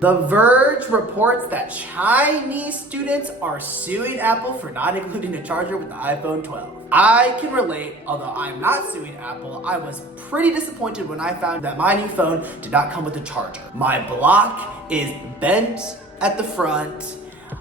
The Verge reports that Chinese students are suing Apple for not including a charger with the iPhone 12. I can relate, although I'm not suing Apple. I was pretty disappointed when I found that my new phone did not come with a charger. My block is bent at the front.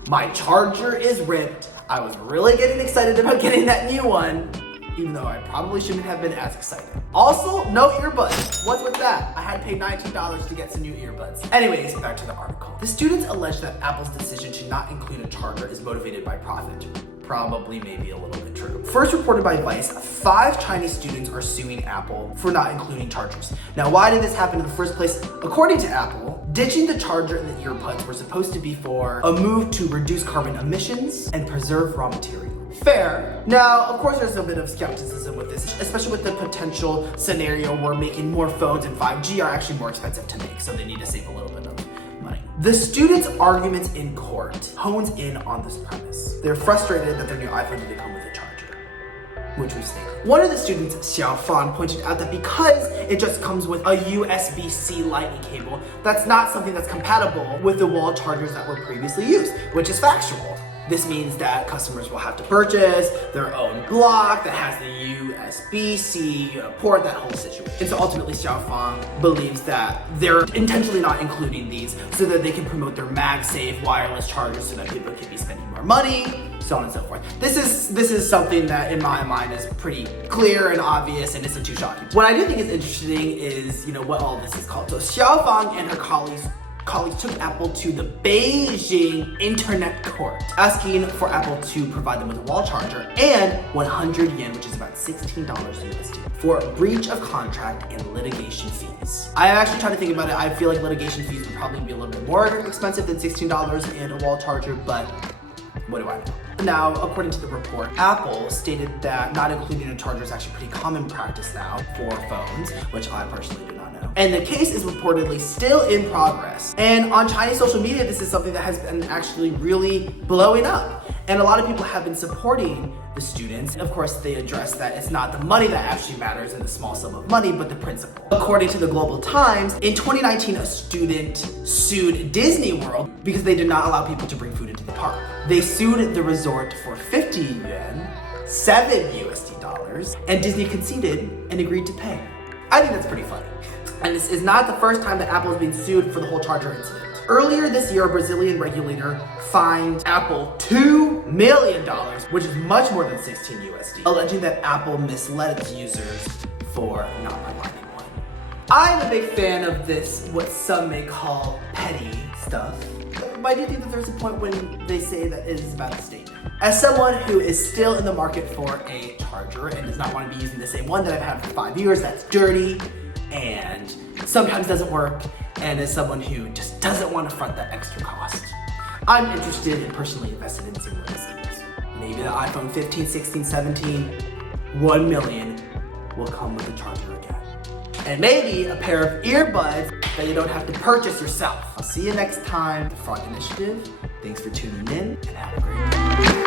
My charger is ripped. I was really getting excited about getting that new one, even though I probably shouldn't have been as excited. Also, no earbuds. What's with that? I had to pay $19 to get some new earbuds. Anyways, back to the article. The students allege that Apple's decision to not include a charger is motivated by profit. Probably, maybe a little bit true. First reported by Vice, 5 Chinese students are suing Apple for not including chargers. Now, why did this happen in the first place? According to Apple, ditching the charger and the earbuds were supposed to be for a move to reduce carbon emissions and preserve raw material. Fair. Now, of course, there's a bit of skepticism with this, especially with the potential scenario where making more phones and 5G are actually more expensive to make, so they need to save a little bit of money. The students' arguments in court hones in on this premise. They're frustrated that their new iPhone didn't come with a charger, which we think. One of the students, Xiao Fan, pointed out that because it just comes with a USB-C lightning cable, that's not something that's compatible with the wall chargers that were previously used, which is factual. This means that customers will have to purchase their own block that has the USB-C port, that whole situation. And so ultimately, Xiaofang believes that they're intentionally not including these so that they can promote their MagSafe wireless chargers so that people can be spending more money, so on and so forth. This is something that in my mind is pretty clear and obvious and isn't too shocking. What I do think is interesting is, what all this is called. So Xiaofang and her colleagues took Apple to the Beijing Internet Court, asking for Apple to provide them with a wall charger and 100 yen, which is about $16 USD, for breach of contract and litigation fees. I actually tried to think about it. I feel like litigation fees would probably be a little bit more expensive than $16 and a wall charger, but what do I know? Now, according to the report, Apple stated that not including a charger is actually pretty common practice now for phones, which I personally do not know. And the case is reportedly still in progress. And on Chinese social media, this is something that has been actually really blowing up. And a lot of people have been supporting the students. Of course, they address that it's not the money that actually matters in the small sum of money, but the principle. According to the Global Times, in 2019, a student sued Disney World because they did not allow people to bring food into the park. They sued the resort for 50 yuan, $7 USD, and Disney conceded and agreed to pay. I think that's pretty funny. And this is not the first time that Apple has been sued for the whole charger incident. Earlier this year, a Brazilian regulator fined Apple $2 million, which is much more than 16 USD, alleging that Apple misled its users for not providing one. I'm a big fan of this, what some may call petty stuff. But I do think that there's a point when they say that it is about a statement. As someone who is still in the market for a charger and does not want to be using the same one that I've had for 5 years, that's dirty and sometimes doesn't work, and as someone who just doesn't want to front that extra cost, I'm interested and personally invested in seeing where this goes. Maybe the iPhone 15, 16, 17, 1 million will come with a charger again. And maybe a pair of earbuds that you don't have to purchase yourself. I'll see you next time. The Frog Initiative. Thanks for tuning in and have a great day.